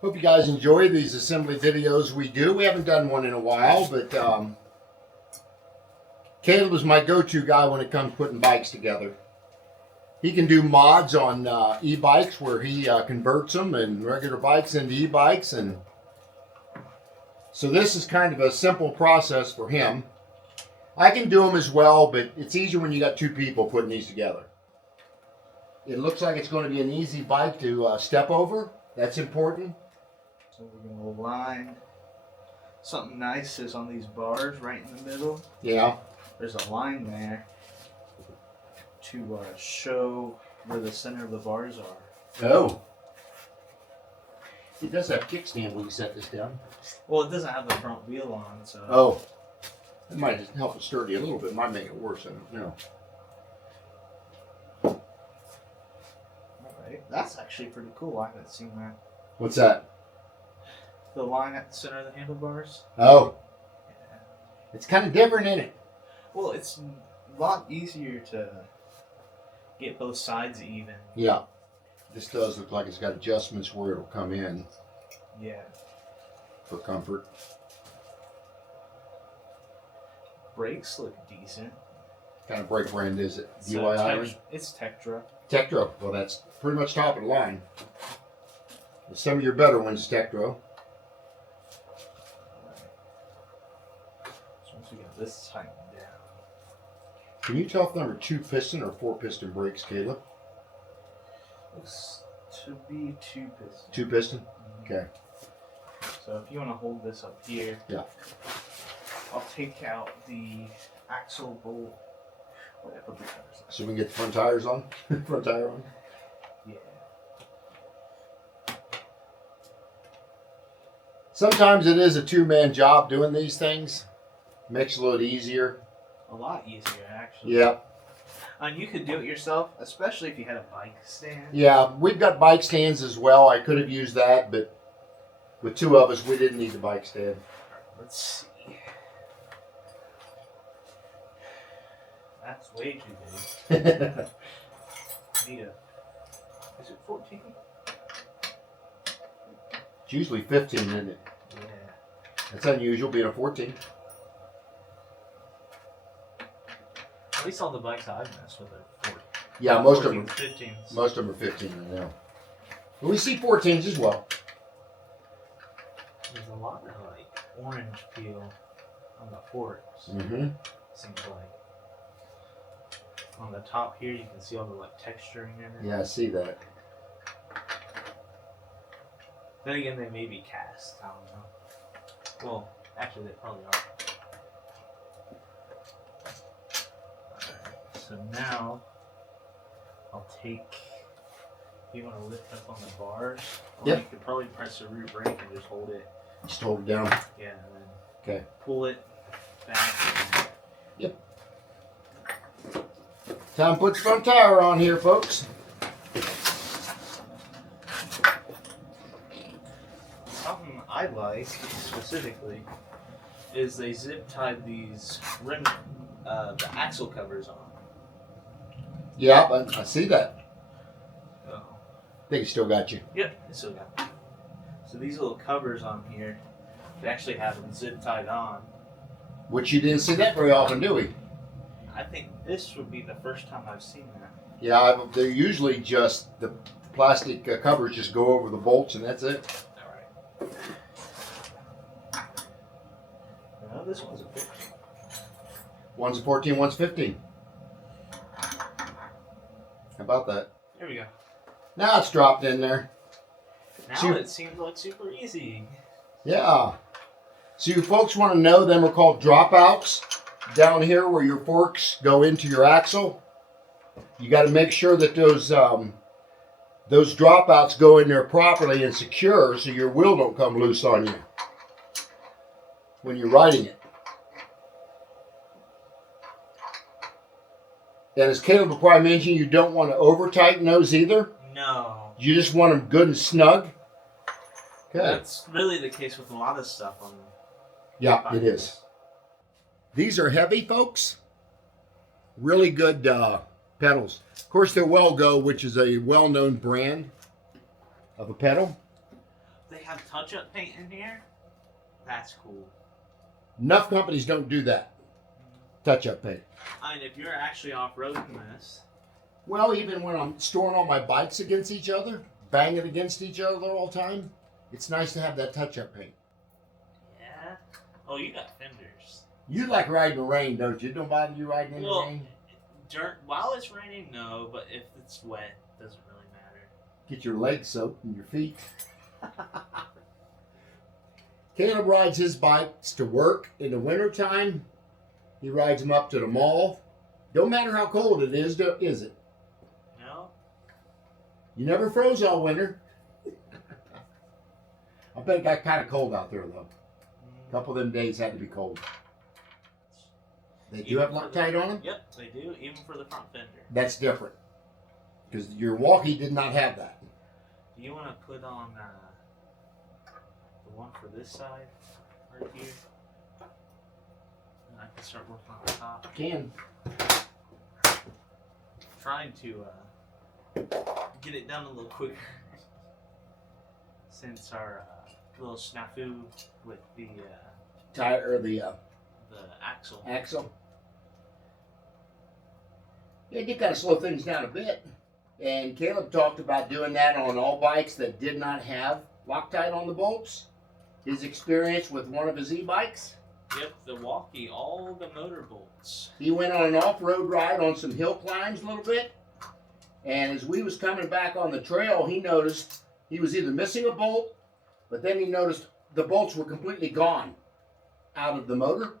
Hope you guys enjoy these assembly videos we do. We haven't done one in a while, but Caleb is my go-to guy when it comes to putting bikes together. He can do mods on e-bikes where he converts them and regular bikes into e-bikes, and so this is kind of a simple process for him. I can do them as well, but it's easier when you got two people putting these together. It looks like it's going to be an easy bike to step over. That's important. So we're going to line something nice is on these bars right in the middle. Yeah. There's a line there to show where the center of the bars are. Oh. It does have kickstand when you set this down. Well, it doesn't have the front wheel on, so. Oh. It might just help it sturdy a little bit. Might make it worse. I don't know. Alright. That's actually pretty cool. I haven't seen that. What's that? The line at the center of the handlebars. Oh. Yeah. It's kind of different, isn't it? Well, it's a lot easier to get both sides even. Yeah. This does look like it's got adjustments where it'll come in. Yeah. For comfort. Brakes look decent. What kind of brake brand is it? It's, UI Iron? it's Tektro. Tektro. Well, that's pretty much top of the line. Some of your better ones, Tektro. So once we got this tightened down. Can you tell if them are 2-piston or 4-piston brakes, Caleb? Looks to be 2-piston. 2-piston? Okay. So if you want to hold this up here, Yeah. I'll take out the axle bolt. Oh, yeah, put the tires So we can get the front tires on? Front tire on? Yeah. Sometimes it is a two-man job doing these things. Makes it a little easier. A lot easier, actually. Yeah. And you could do it yourself, especially if you had a bike stand. Yeah, we've got bike stands as well. I could have used that, but with two of us, we didn't need the bike stand. Let's see. That's way too big. Need a. Is it 14? It's usually 15, isn't it? Yeah. That's unusual, being a 14. At least all the bikes I've messed with are 40. Yeah, most of them. 15s. Most of them are 15 I know. But we see 14s as well. There's a lot of like orange peel on the forks. Mm-hmm. Seems like. On the top here, you can see all the like texturing in it. Yeah, I see that. Then again, they may be cast. I don't know. Well, actually, they probably are. Alright, so now I'll take. If you want to lift up on the bars, or Yep. you could probably press the rear brake and just hold it. Just hold it down. Yeah, and then Okay. pull it back. Yep. Time to put the front tire on here, folks. Something I like specifically is they zip tied these rim, the axle covers on. Yeah, I see that. Oh. I think it still got you. Yep, it still got it. So these little covers on here, they actually have them zip tied on. Which you didn't see that very often, do we? I think this would be the first time I've seen that. Yeah, they're usually just the plastic covers just go over the bolts and that's it. Alright. Well, this one's a 15. One's a 14, one's 15. How about that? There we go. Now it's dropped in there. Now it seems like super easy. Yeah. So you folks want to know, them are called dropouts. Down here where your forks go into your axle, you got to make sure that those dropouts go in there properly and secure so your wheel don't come loose on you when you're riding it. And as Caleb will probably mention, you don't want to over tighten those either. No. You just want them good and snug. Okay. That's really the case with a lot of stuff on. Yeah, it is. These are heavy, folks. Really good pedals. Of course, they're Well Go, which is a well-known brand of a pedal. They have touch-up paint in here, that's cool. Enough companies don't do that. Touch-up paint. I mean, if you're actually off-roading this. Well, even when I'm storing all my bikes against each other, banging against each other all the time, it's nice to have that touch-up paint. Yeah. Oh, you got fenders. You like riding in the rain, don't you? It don't bother you riding in the rain? While it's raining, no. But if it's wet, it doesn't really matter. Get your legs soaked and your feet. Caleb rides his bikes to work in the wintertime. He rides them up to the mall. Don't matter how cold it is it? No. You never froze all winter. I bet it got kind of cold out there, though. A couple of them days had to be cold. They do have Loctite on them? Yep, they do, even for the front fender. That's different. Because your walkie did not have that. Do you want to put on the one for this side, right here? And I can start working on the top. Can. Trying to get it done a little quicker. Since our little snafu with the Tire or the axle. axle. Yeah, you got to slow things down a bit. And Caleb talked about doing that on all bikes that did not have Loctite on the bolts. His experience with one of his e-bikes. Yep, the walkie, all the motor bolts. He went on an off-road ride on some hill climbs a little bit. And as we was coming back on the trail, he noticed he was either missing a bolt, but then he noticed the bolts were completely gone out of the motor.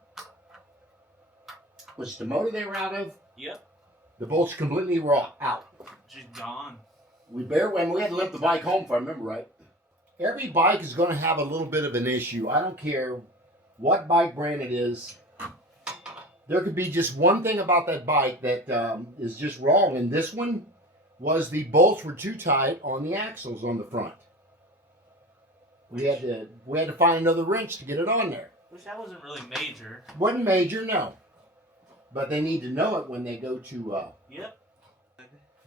Was it the motor they were out of? Yep. The bolts completely were out. Just gone. We had to limp the bike home, if I remember right. Every bike is going to have a little bit of an issue. I don't care what bike brand it is. There could be just one thing about that bike that is just wrong. And this one was the bolts were too tight on the axles on the front. We had to find another wrench to get it on there. Which that wasn't really major. Wasn't major, no. But they need to know it when they go to... Yep.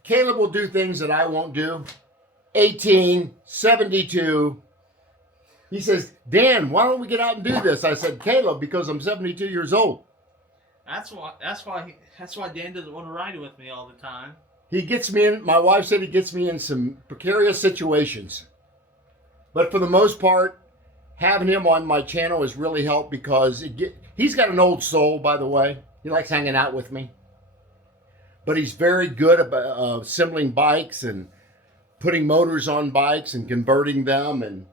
Caleb will do things that I won't do. 18, 72. He says, Dan, why don't we get out and do this? I said, Caleb, because I'm 72 years old. That's why Dan doesn't want to ride with me all the time. He gets me in, my wife said he gets me in some precarious situations. But for the most part, having him on my channel has really helped because he's got an old soul, by the way. He likes hanging out with me. But he's very good about assembling bikes and putting motors on bikes and converting them.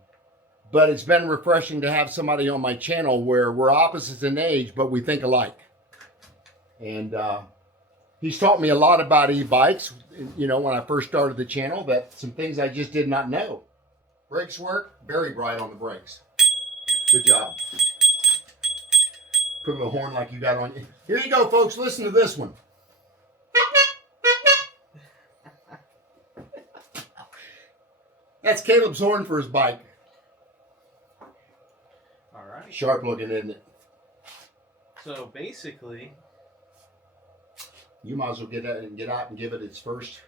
But it's been refreshing to have somebody on my channel where we're opposites in age, but we think alike. And he's taught me a lot about e-bikes, you know, when I first started the channel, that some things I just did not know. Brakes work, very bright on the brakes. Good job. Put a little horn like you got on you. Here you go, folks. Listen to this one. That's Caleb's horn for his bike. All right. Sharp looking, isn't it? So basically, you might as well get out and give it its first.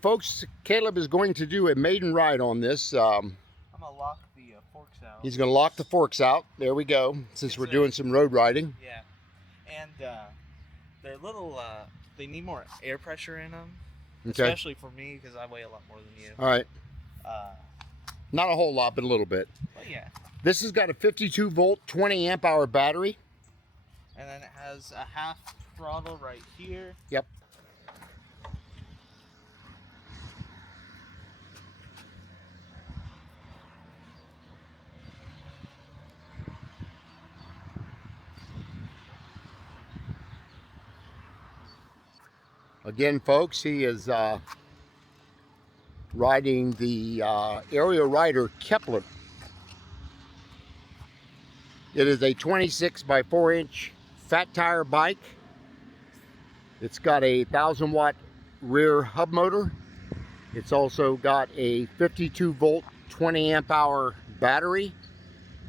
Folks, Caleb is going to do a maiden ride on this. I'm gonna lock the forks out. He's going to lock the forks out. There we go. Since we're doing some road riding. Yeah, and they're little. They need more air pressure in them, Okay. especially for me because I weigh a lot more than you. All right. Not a whole lot, but a little bit. But yeah. This has got a 52 volt, 20 amp hour battery. And then it has a half throttle right here. Yep. Again, folks, he is riding the Arial Ride Kepler. It is a 26 by 4 inch fat tire bike. It's got a 1,000 watt rear hub motor. It's also got a 52 volt, 20 amp hour battery.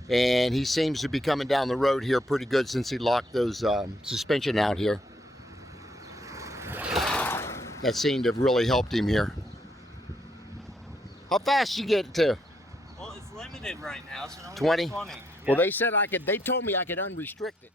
And he seems to be coming down the road here pretty good since he locked those suspension out here. That seemed to have really helped him here. How fast you get to? Well, it's limited right now, so 20? 20. Well, they said I could. They told me I could unrestrict it.